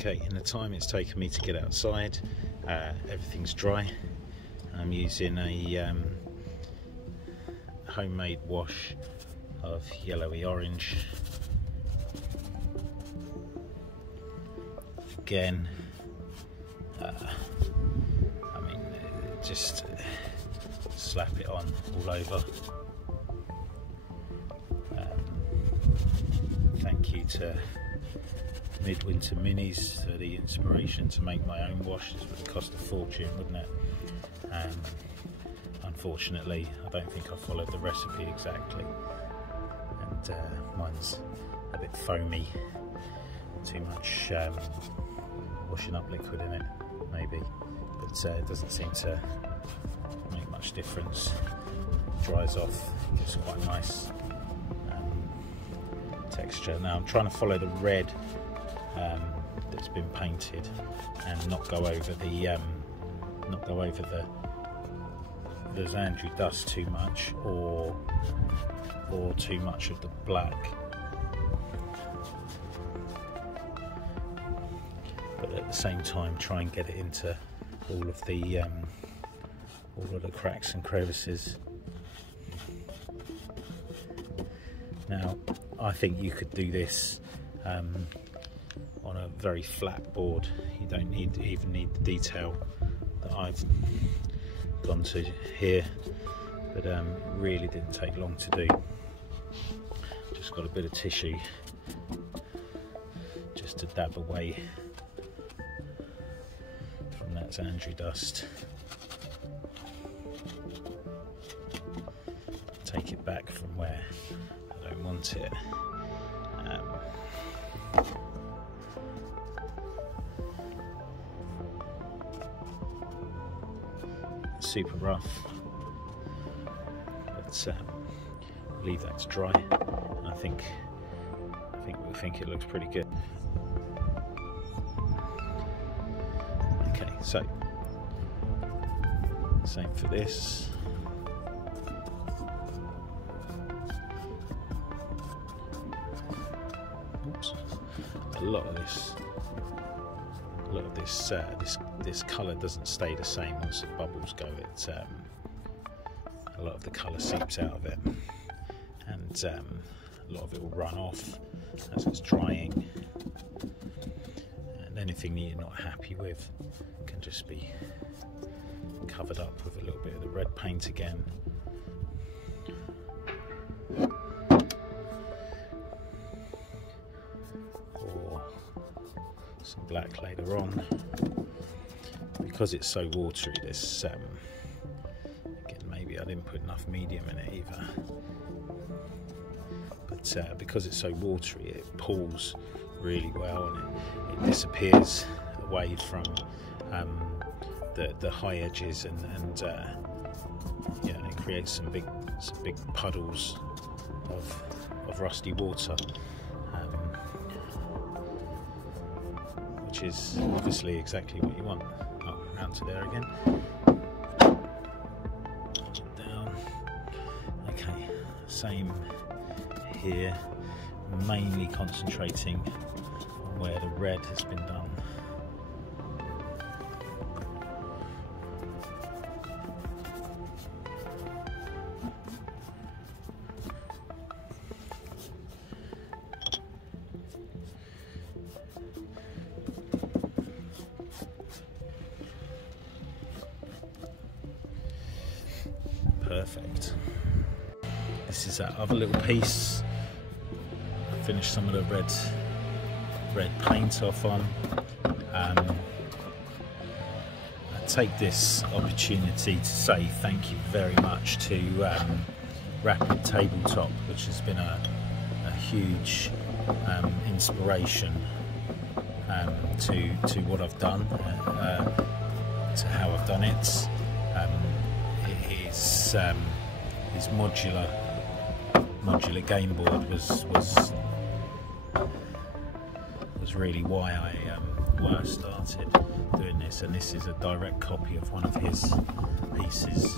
Okay, in the time it's taken me to get outside, everything's dry. I'm using a homemade wash of yellowy orange. Again, I mean, just slap it on all over. Thank you to Midwinter Minis for the inspiration to make my own wash. This would have cost a fortune, wouldn't it? Unfortunately, I don't think I followed the recipe exactly, and mine's a bit foamy, too much washing up liquid in it maybe, but it doesn't seem to make much difference. It dries off, gives quite nice texture. Now I'm trying to follow the red that's been painted and not go over the the Xandri dust too much, or too much of the black, but at the same time try and get it into all of the cracks and crevices. Now I think you could do this on a very flat board. You don't even need the detail that I've gone to here, but it really didn't take long to do. Just got a bit of tissue just to dab away from that Xandri dust. Take it back from where I don't want it. Super rough, but leave that to dry, and I think it looks pretty good. Okay, so same for this. Oops. A lot of this colour doesn't stay the same once the bubbles go. It's a lot of the colour seeps out of it, and a lot of it will run off as it's drying, and anything that you're not happy with can just be covered up with a little bit of the red paint again. Or some black later on. Because it's so watery, this again, maybe I didn't put enough medium in it either, but because it's so watery, it pulls really well, and it disappears away from the high edges, and yeah, it creates some big puddles of rusty water, which is obviously exactly what you want. Round to there again. Down. Okay, same here, mainly concentrating on where the red has been done. Perfect. This is that other little piece. I finished some of the red paint off on. I take this opportunity to say thank you very much to Rapid Tabletop, which has been a huge inspiration to what I've done, to how I've done it. His modular game board was really why I started doing this, and this is a direct copy of one of his pieces.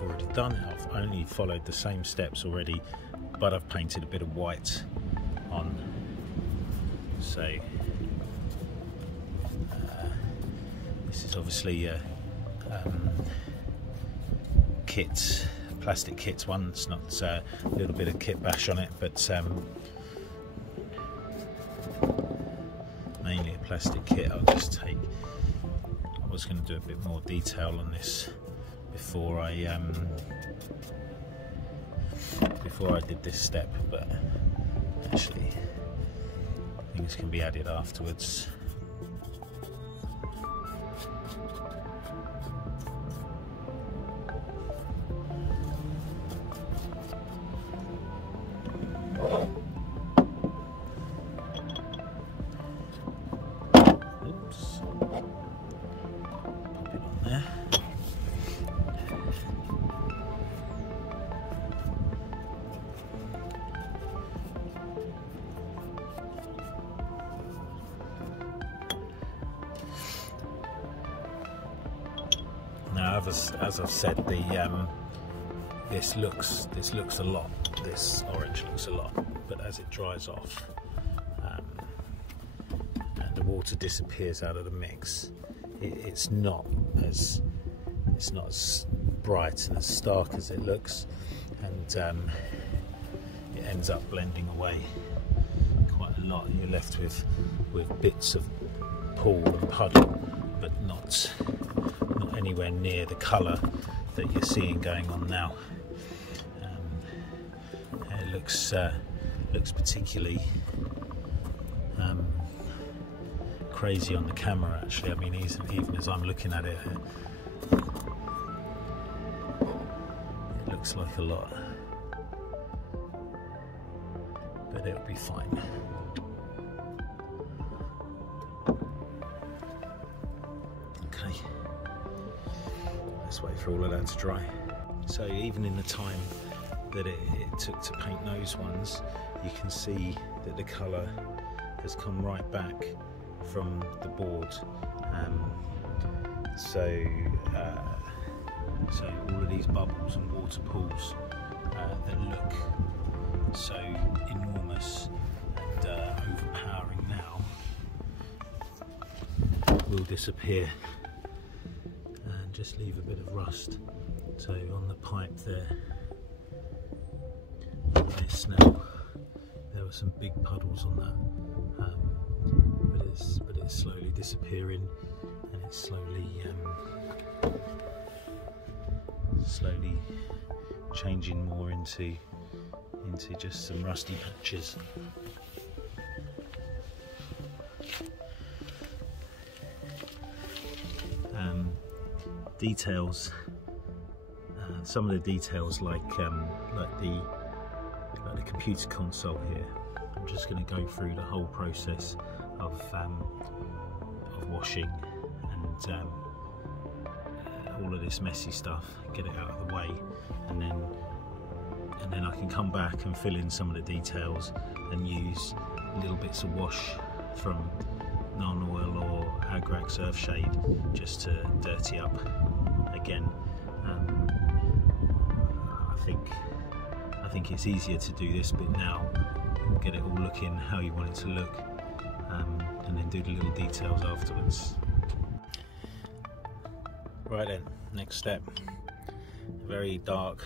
I've already done. I've only followed the same steps already, but I've painted a bit of white on. So this is obviously kit, plastic kit one. It's not a little bit of kit bash on it, but mainly a plastic kit. I'll just take. I was going to do a bit more detail on this before I did this step, but actually things can be added afterwards. Oops. Pop it on there. Now, as I've said, this looks a lot. This orange looks a lot, but as it dries off and the water disappears out of the mix, it's not as bright and as stark as it looks, and it ends up blending away quite a lot. You're left with bits of pool and puddle, but not anywhere near the colour that you're seeing going on now. It looks particularly crazy on the camera, actually. I mean, even as I'm looking at it, it looks like a lot, but it'll be fine. Okay, let's wait for all of that to dry. So even in the time that it took to paint those ones, you can see that the colour has come right back from the board. So all of these bubbles and water pools that look so enormous and overpowering now will disappear and just leave a bit of rust. So on the pipe there, this now, there were some big puddles on that, but it's slowly disappearing, and it's slowly changing more into just some rusty patches. Details. Some of the details, like the computer console here. I'm just going to go through the whole process of washing and all of this messy stuff, get it out of the way, and then I can come back and fill in some of the details and use little bits of wash from non-oil or Agrax Earthshade just to dirty up again. I think it's easier to do this bit now, get it all looking how you want it to look, and then do the little details afterwards. Right then, next step, very dark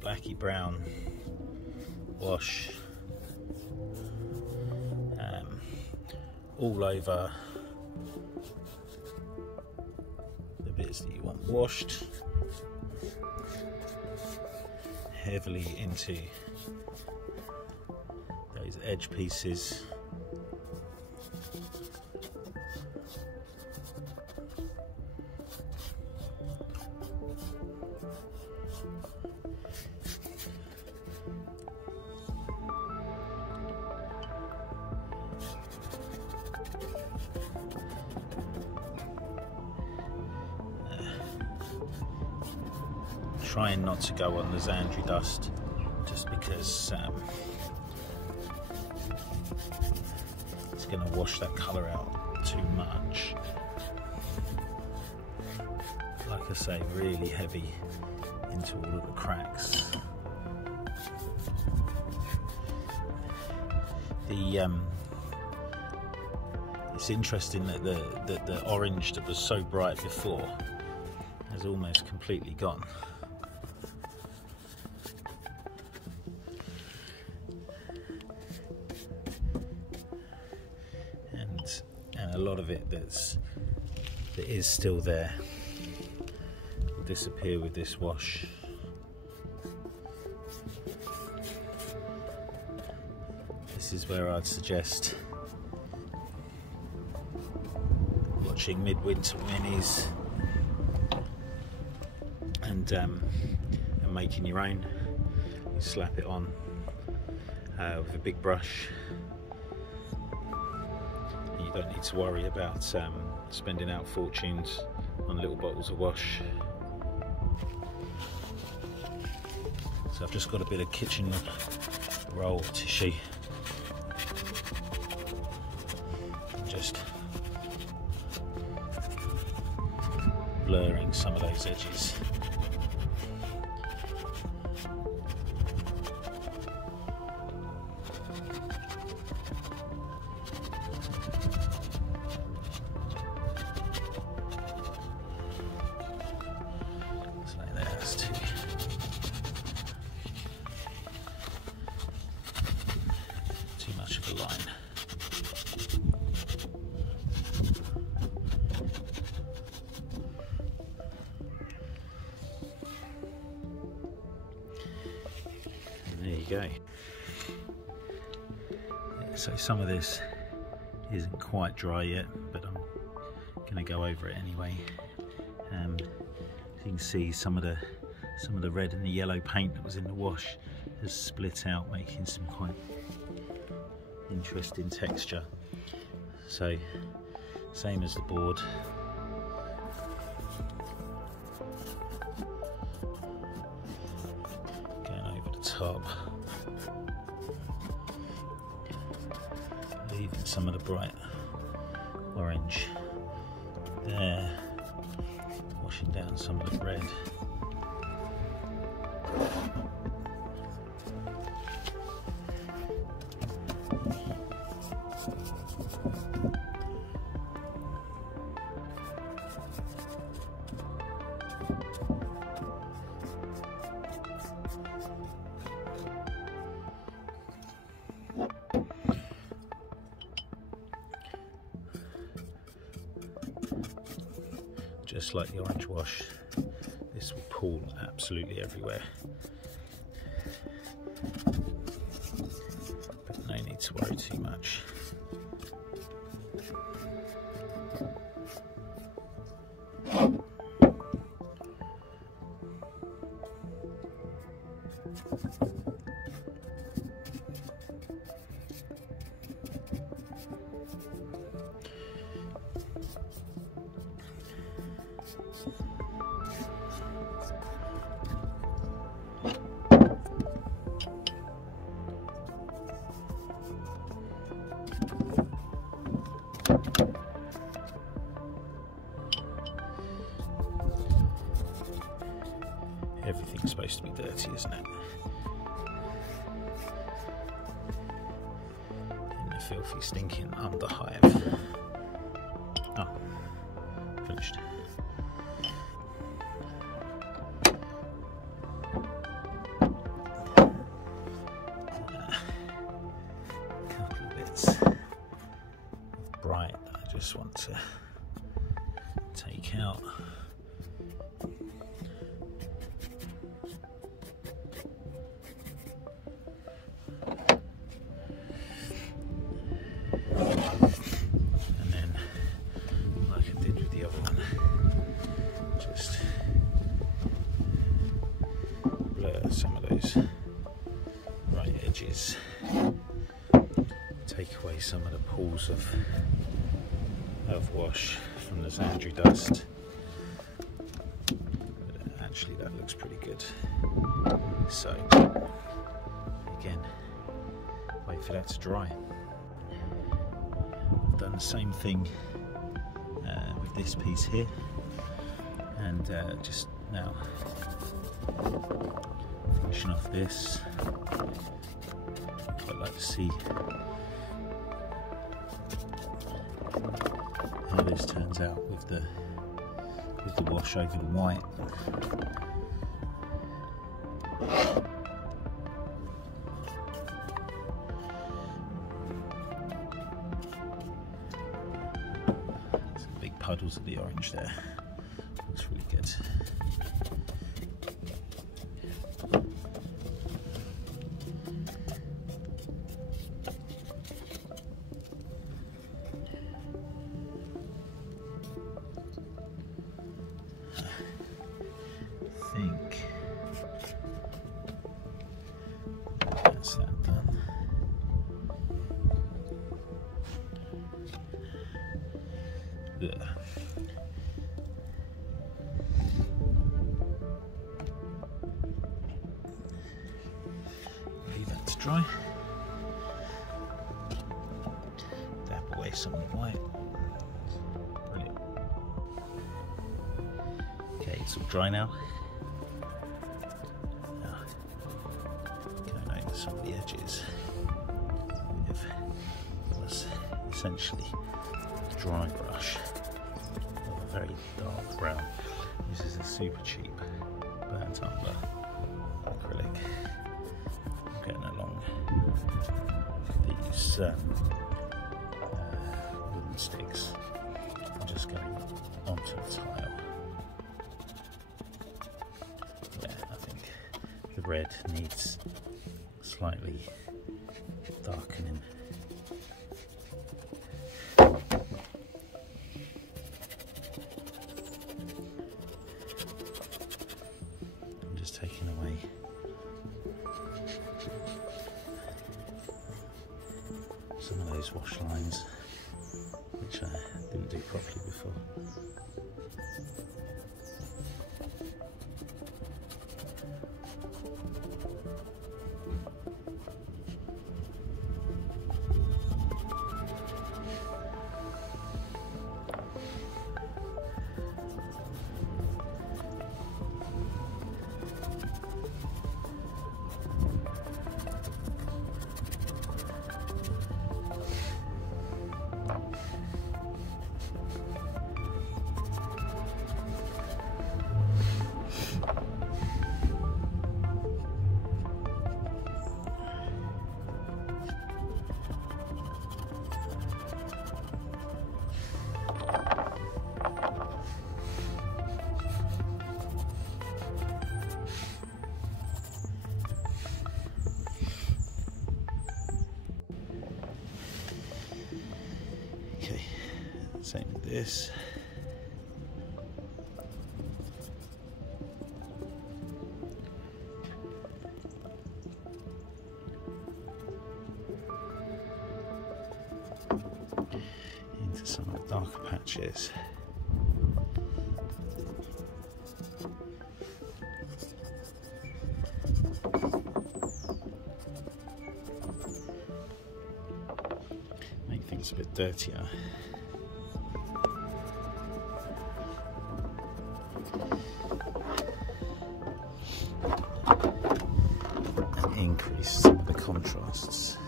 blacky brown wash all over the bits that you want washed, heavily into those edge pieces. Trying not to go on the Zandri dust, just because it's going to wash that colour out too much. Like I say, really heavy into all of the cracks. It's interesting that the orange that was so bright before has almost completely gone. And a lot of it that is still there will disappear with this wash. This is where I'd suggest watching midwinter minis and making your own. You slap it on with a big brush. And you don't need to worry about spending out fortunes on little bottles of wash. So I've just got a bit of kitchen roll tissue. Just blurring some of those edges. So there's too much of a line. There you go. So some of this isn't quite dry yet, but I'm going to go over it anyway. As you can see, some of the red and the yellow paint that was in the wash has split out, making some quite interesting texture. So same as the board. Top, leaving some of the bright orange there, washing down some of the red. Just like the orange wash, this will pool absolutely everywhere. But no need to worry too much. Everything's supposed to be dirty, isn't it? In the filthy, stinking underhive. Oh, finished. A couple of bits of bright that I just want to take out. Some of those right edges, take away some of the pools of wash from the Zandri dust. But actually that looks pretty good. So again, wait for that to dry. I've done the same thing with this piece here, and just now Finishing off this. I'd like to see how this turns out with the wash over the white. Some big puddles of the orange there. Looks really good. That's that done. Ugh. Leave that to dry. Dab away some of the white. Brilliant. Okay, it's all dry now. Some of the edges with this essentially dry brush of a very dark brown. This is a super cheap burnt umber acrylic. I'm getting along with these wooden sticks. I'm just going onto the tile. Yeah, I think the red needs slightly darkening. I'm just taking away some of those wash lines which I didn't do properly before. Okay, same with this. Into some of the darker patches. Make things a bit dirtier. And increase some of the contrasts.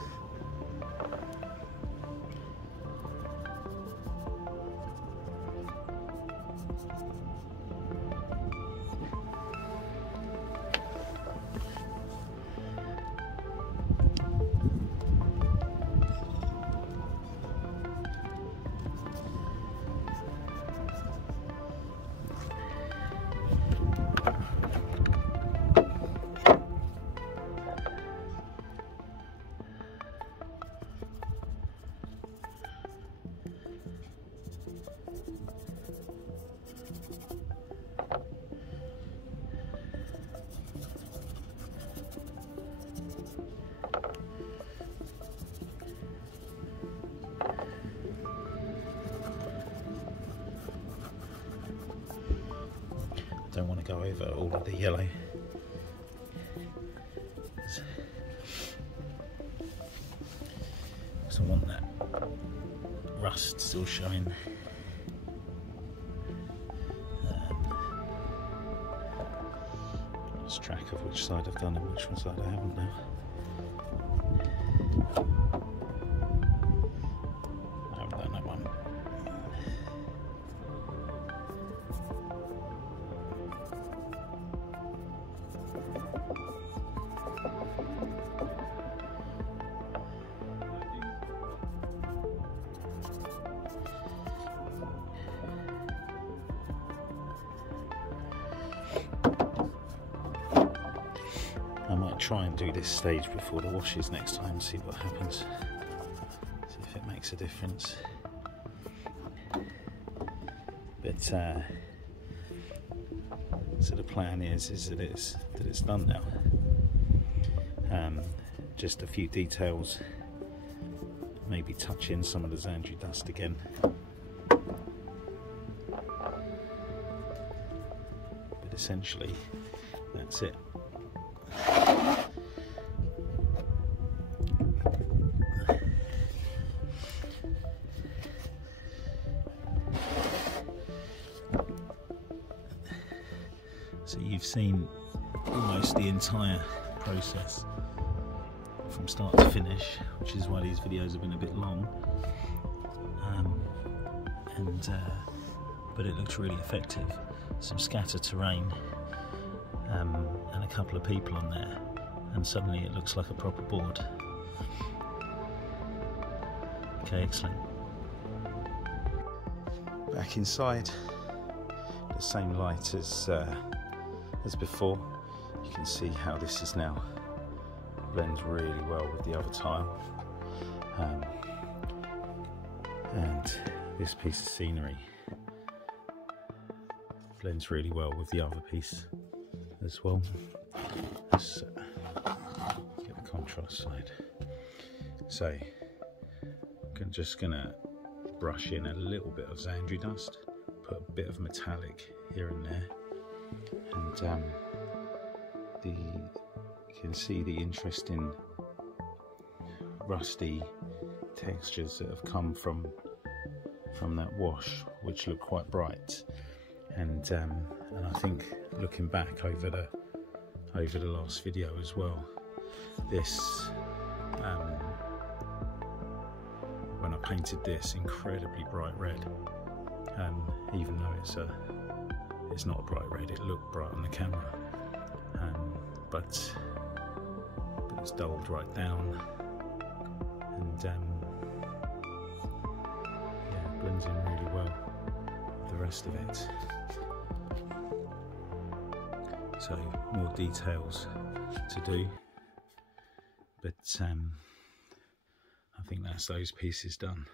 Don't want to go over all of the yellow. So I want that rust still showing. track of which side I've done and which side I haven't now. I haven't done that one. I might try and do this stage before the washes next time, see what happens, see if it makes a difference. But so the plan is that it's done now. Just a few details, maybe touch in some of the Xandri dust again. But essentially, that's it. So you've seen almost the entire process from start to finish, which is why these videos have been a bit long. But it looks really effective. Some scattered terrain and a couple of people on there, and suddenly it looks like a proper board. Okay, excellent. Back inside, the same light as before. You can see how this is now blends really well with the other tile, and this piece of scenery blends really well with the other piece as well. Let's get the contrast side. So I'm just gonna brush in a little bit of Xandri dust, put a bit of metallic here and there, and you can see the interesting rusty textures that have come from that wash, which look quite bright. And I think looking back over the last video as well, this when I painted this incredibly bright red, even though it's not a bright red, it looked bright on the camera, but it's dulled right down, and yeah, it blends in really well with the rest of it. So more details to do, but I think that's those pieces done.